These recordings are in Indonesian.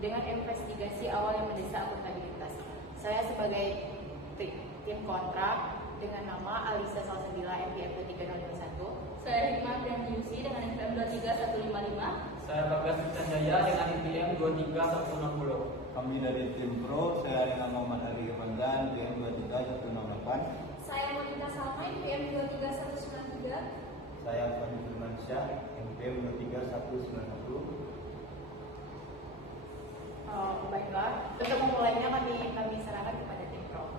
dengan investigasi awal yang mendesak akuntabilitas. Saya sebagai tim kontrak dengan nama Alisa Salsabila MPFK 3021. Saya Hikmat dan Yusi dengan NPM 23155. Saya Bagas Cahaya dengan NPM 23160. Kami dari tim Pro, saya dengan Muhammad Ali Kepandan, NPM 23168. Saya Monika Salma, NPM 23193. Saya Fahmi Firmansyah, NPM 23191. Baiklah, untuk memulainya kami serahkan kepada tim Pro.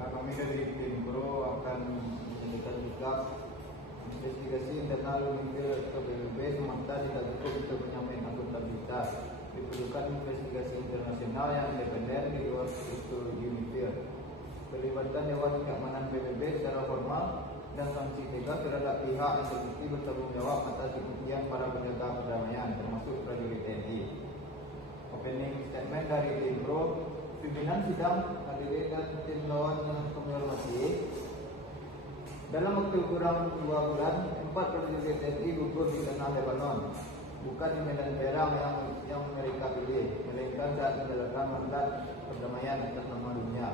Nah, kami dari tim Pro akan menunjukkan juga investigasi internal unit atau BLB semata tidak cukup untuk menyampaikan akuntabilitas. Diperlukan investigasi internasional yang independen di luar struktur unit. Pelibatan Dewan Keamanan PBB secara formal dan sanksi tegas terhadap pihak yang terbukti bertanggung jawab atas kerugian para penjaga perdamaian termasuk prajurit TNI. Opening statement dari tim Pro. Pimpinan sidang, hadirin dan tim lawan yang kami hormati. Dalam waktu kurang 2 bulan, 4 prajurit TNI gugur di tanah Lebanon, bukan di medan perang yang mereka pilih, melainkan saat menjalankan mandat perdamaian atas nama dunia.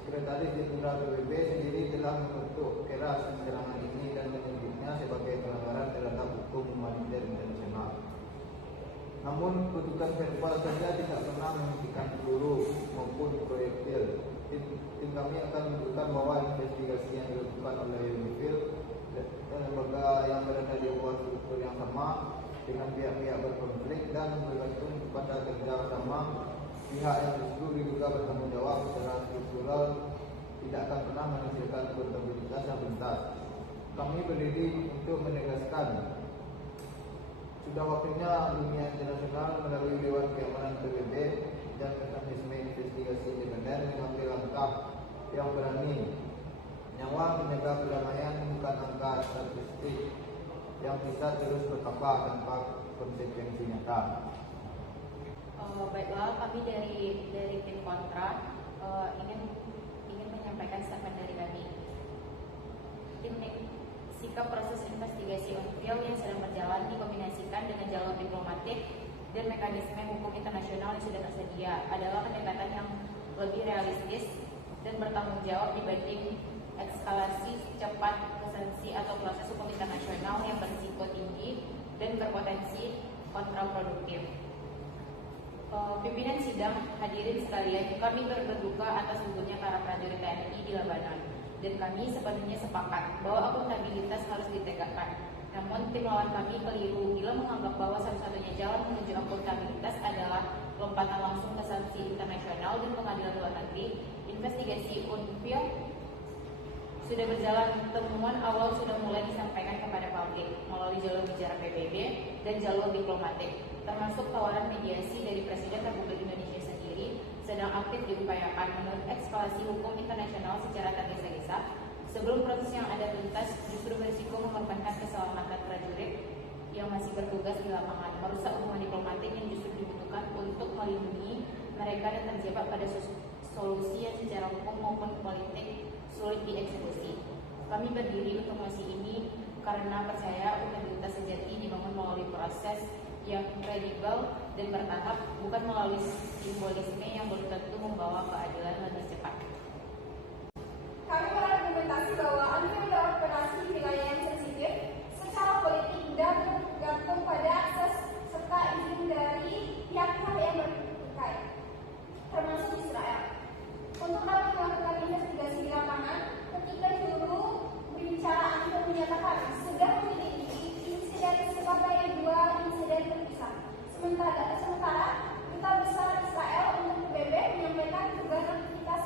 Sekretaris Jenderal PBB sendiri telah mengutuk keras penyerangan ini dan menyebutnya sebagai pelanggaran terhadap hukum humaniter internasional. Namun kutukan verbal saja tidak pernah menghentikan peluru maupun proyektil. Tim kami akan menunjukkan bahwa investigasi yang dilakukan oleh UNIFIL dan lembaga yang berada di bawah struktur yang sama dengan pihak-pihak berkonflik dan bergantung kepada kerjasama pihak yang justru diduga bertanggung jawab secara struktural tidak akan pernah menghasilkan akuntabilitas yang tuntas. Kami berdiri untuk menegaskan sudah waktunya dunia internasional melalui Dewan Keamanan PBB dan mekanisme investigasi independen mengambil langkah yang berani. Nyawa penjaga perdamaian bukan angka statistik yang bisa terus bertambah tanpa konsekuensi nyata. Baiklah, kami dari tim kontrak ingin menyampaikan statement dari kami. Sikap proses investigasi UNFIL yang sedang berjalan dikombinasikan dengan jalur diplomatik dan mekanisme hukum internasional yang sudah tersedia adalah pendekatan yang lebih realistis dan bertanggung jawab dibanding eskalasi cepat ke sanksi atau proses hukum internasional yang berisiko tinggi dan berpotensi kontraproduktif. Pimpinan sidang, hadirin sekalian, kami berduka atas gugurnya para prajurit TNI di Lebanon. Dan kami sepenuhnya sepakat bahwa akuntabilitas harus ditegakkan. Namun tim lawan kami keliru bila menganggap bahwa satu-satunya jalan menuju akuntabilitas adalah lompatan langsung ke sanksi internasional dan pengadilan luar negeri. Investigasi UNFIL sudah berjalan, temuan awal sudah mulai disampaikan kepada publik melalui jalur bicara PBB dan jalur diplomatik, termasuk tawaran mediasi dari Presiden Republik Indonesia sendiri sedang aktif diupayakan menurut eskalasi hukum internasional secara tergesa-gesa. Sebelum proses yang ada tuntas, justru berisiko mengorbankan keselamatan prajurit yang masih bertugas di lapangan, merusak hubungan diplomatik yang justru dibutuhkan untuk melindungi mereka dan terjebak pada solusi yang secara hukum maupun politik sulit dieksekusi. Kami berdiri untuk misi ini karena percaya akuntabilitas sejati dibangun melalui proses yang kredibel dan bertahap, bukan melalui simbolisme yang belum tentu membawa keadilan lebih cepat. Kami berargumentasi bahwa UNFIL beroperasi di wilayah yang sensitif secara politik dan bergantung pada akses serta izin dari pihak-pihak yang bertikai, termasuk Israel. Untuk kami melakukan investigasi di lapangan, ketika juru bicara UNFIL menyatakan sudah memiliki insiden sebagai 2 insiden terpisah. Sementara Duta Besar Israel untuk PBB menyampaikan tugas aktivitas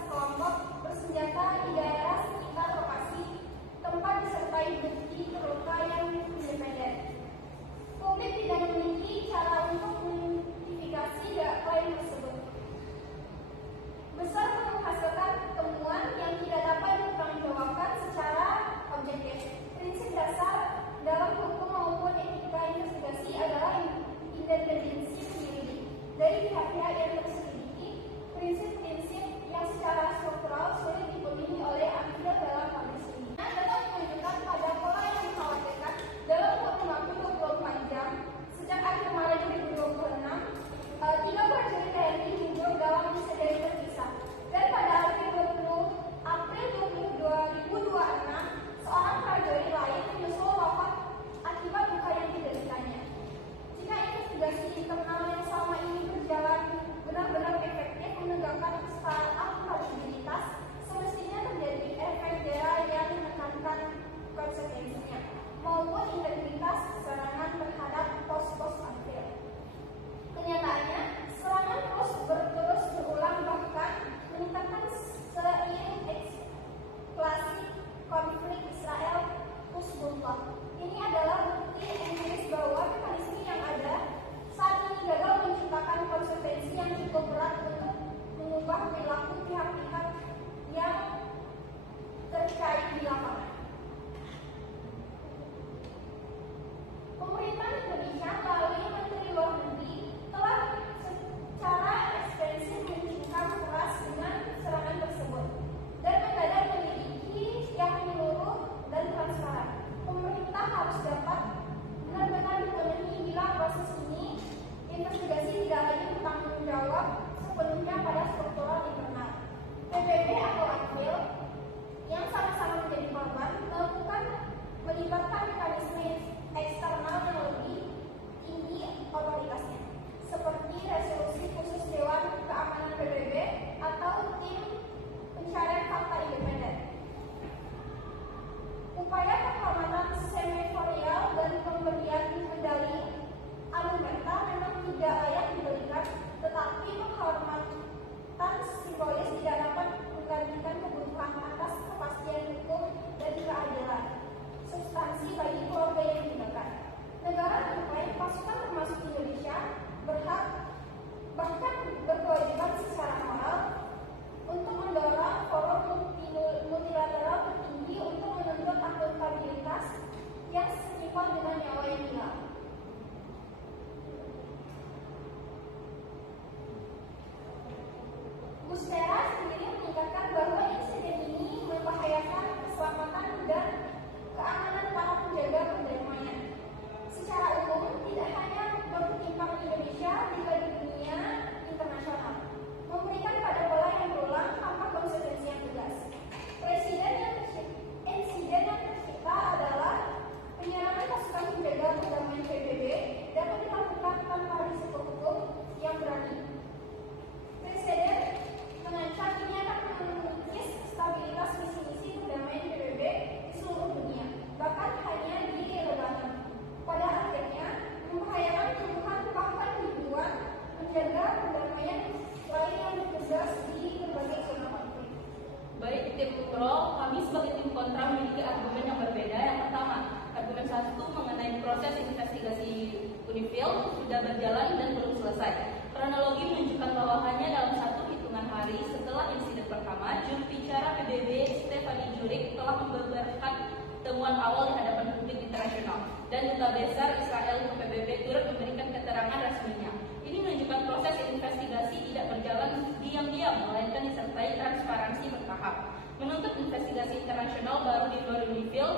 berjalan dan belum selesai. Kronologi menunjukkan bahwa hanya dalam 1 hitungan hari setelah insiden pertama, juru bicara PBB Stephanie Jurek telah membeberkan temuan awal di hadapan publik internasional dan Duta Besar Israel untuk PBB turut memberikan keterangan resminya. Ini menunjukkan proses investigasi tidak berjalan diam-diam, melainkan disertai transparansi bertahap. Menuntut investigasi internasional baru di luar UNIFIL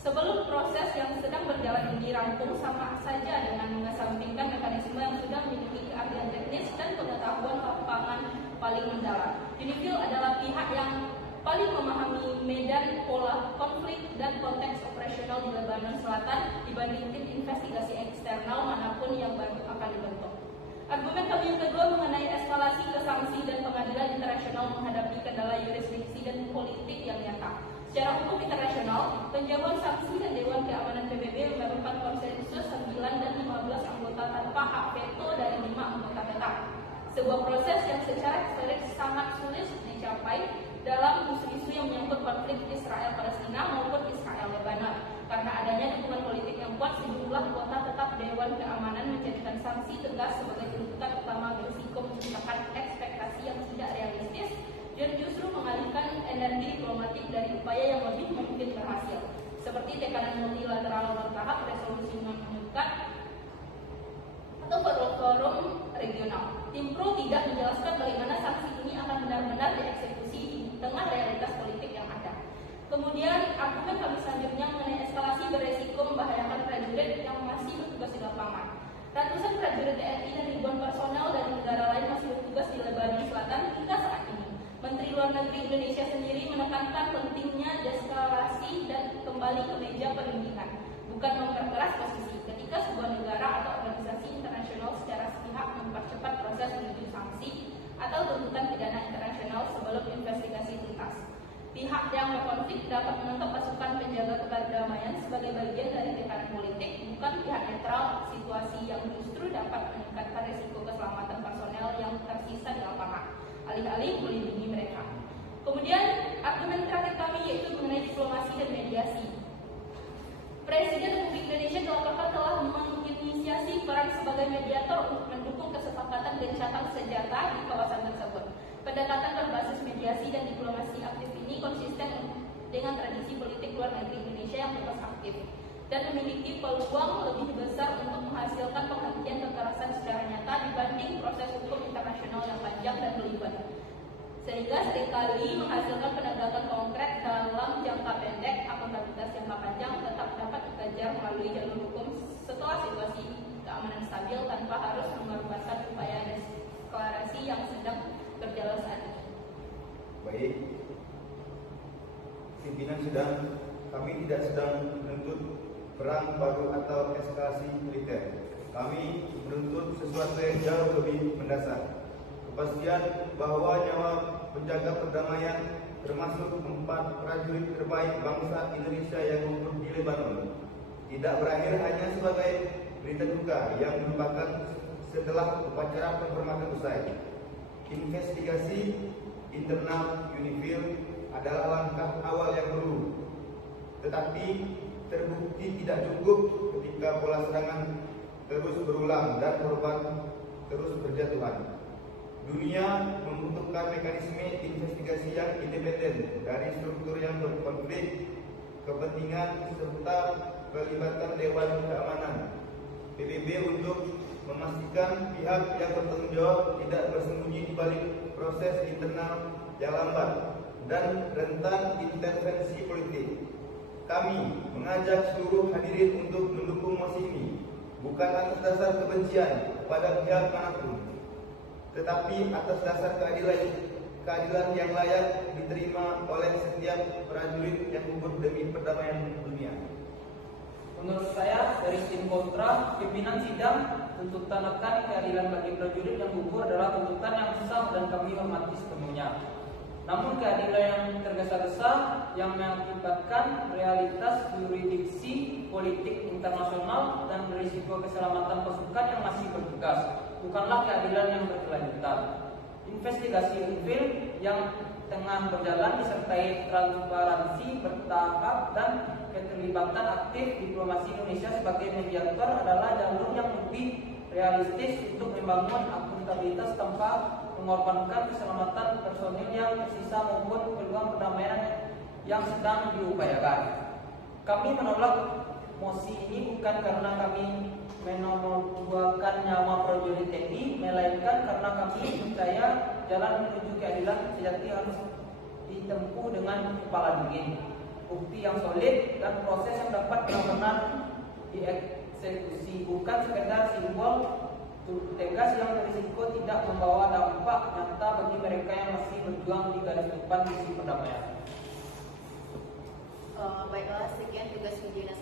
sebelum proses yang sedang berjalan ini rampung sama saja dengan mengesampingkan mekanisme yang sudah memiliki keahlian teknis dan pengetahuan lapangan paling mendalam. UNIFIL adalah pihak yang paling memahami medan pola konflik dan konteks operasional di Lebanon Selatan dibandingkan investigasi eksternal manapun yang baru akan dibentuk. Argumen kami yang kedua mengenai eskalasi ke sanksi dan pengadilan internasional menghadapi kendala yurisdiksi dan politik yang nyata. Secara hukum internasional, penjagoan sanksi dan Dewan Keamanan PBB memerlukan konsensus 9 dan 15 anggota tanpa hak veto dari 5 anggota tetap. Sebuah proses yang secara historik sangat sulit dicapai dalam isu-isu yang menyangkut konflik Israel-Palestina maupun Israel-Lebanon. Karena adanya dukungan politik yang kuat, sejumlah anggota tetap Dewan Keamanan menjadikan sanksi tegas sebagai tuntutan utama berisiko menciptakan ekspektasi yang tidak realistis dan justru mengalihkan energi diplomatik dari upaya yang lebih mungkin berhasil, seperti tekanan multilateral bertahap, resolusi mengikat, atau forum regional. Tim Pro tidak menjelaskan bagaimana sanksi ini akan benar-benar dieksekusi di tengah realitas politik yang ada. Kemudian, argumen kami selanjutnya mengenai eskalasi beresiko membahayakan prajurit yang masih bertugas di lapangan. Ratusan prajurit TNI dan ribuan personel dari negara lain masih bertugas di Lebanon Selatan hingga saat ini. Menteri Luar Negeri Indonesia sendiri menekankan pentingnya deeskalasi dan kembali ke meja perundingan, bukan memperkeras posisi ketika sebuah negara atau organisasi internasional secara sepihak mempercepat proses menuju sanksi atau tuntutan pidana internasional sebelum investigasi tuntas. Pihak yang berkonflik dapat menangkap pasukan penjaga perdamaian sebagai bagian dari tekanan politik, bukan pihak netral, situasi yang justru dapat meningkatkan risiko keselamatan personel yang tersisa di lapangan, alih-alih melindungi mereka. Kemudian, argumen terakhir kami yaitu mengenai diplomasi dan mediasi. Presiden Republik Indonesia telah menginisiasi peran sebagai mediator untuk mendukung kesepakatan gencatan senjata di kawasan tersebut. Pendekatan berbasis mediasi dan diplomasi aktif ini konsisten dengan tradisi politik luar negeri Indonesia yang bebas aktif dan memiliki peluang lebih besar untuk menghasilkan penghentian kekerasan secara nyata dibanding proses hukum internasional yang panjang dan belibet, sehingga seringkali menghasilkan penegakan konkret dalam jangka pendek. Akuntabilitas jangka panjang tetap dapat dikejar melalui jalur hukum setelah situasi keamanan stabil tanpa harus mengorbankan upaya deklarasi yang sedang berjalan saat ini. Baik, pimpinan kami tidak sedang menuntut perang baru atau eskalasi militer. Kami menuntut sesuatu yang jauh lebih mendasar. Kepastian bahwa nyawa penjaga perdamaian termasuk 4 prajurit terbaik bangsa Indonesia yang gugur di Lebanon tidak berakhir hanya sebagai berita duka yang merupakan setelah upacara penghormatan usai. Investigasi internal UNIFIL adalah langkah awal yang perlu, tetapi terbukti tidak cukup ketika pola serangan terus berulang dan korban terus berjatuhan. Dunia membutuhkan mekanisme investigasi yang independen dari struktur yang berkonflik kepentingan serta pelibatan Dewan Keamanan PBB untuk memastikan pihak yang bertanggung jawab tidak bersembunyi di balik proses internal yang lambat dan rentan intervensi politik. Kami mengajak seluruh hadirin untuk mendukung mosi ini, bukan atas dasar kebencian pada pihak manapun, tetapi atas dasar keadilan yang layak diterima oleh setiap prajurit yang gugur demi perdamaian dunia. Menurut saya, dari tim kontra, pimpinan sidang tuntutan akan keadilan bagi prajurit yang gugur adalah tuntutan yang sah dan kami hormati sepenuhnya. Namun keadilan yang tergesa-gesa yang mengakibatkan realitas yurisdiksi politik internasional dan berisiko keselamatan pasukan yang masih bertugas bukanlah keadilan yang berkelanjutan. Investigasi UNIFIL yang tengah berjalan disertai transparansi bertahap dan keterlibatan aktif diplomasi Indonesia sebagai mediator adalah jalur yang lebih realistis untuk membangun akuntabilitas tanpa mengorbankan keselamatan personil yang tersisa maupun peluang perdamaian yang sedang diupayakan. Kami menolak mosi ini bukan karena kami menomorduakan nyawa prajurit TNI, melainkan karena kami percaya jalan menuju keadilan sejati harus ditempuh dengan kepala dingin, bukti yang solid, dan proses yang dapat benar-benar dieksekusi, bukan sekedar simbol tegas yang berisiko tidak membawa dampak nyata bagi mereka yang masih berjuang di garis depan misi perdamaian. Baiklah, sekian tugas ujian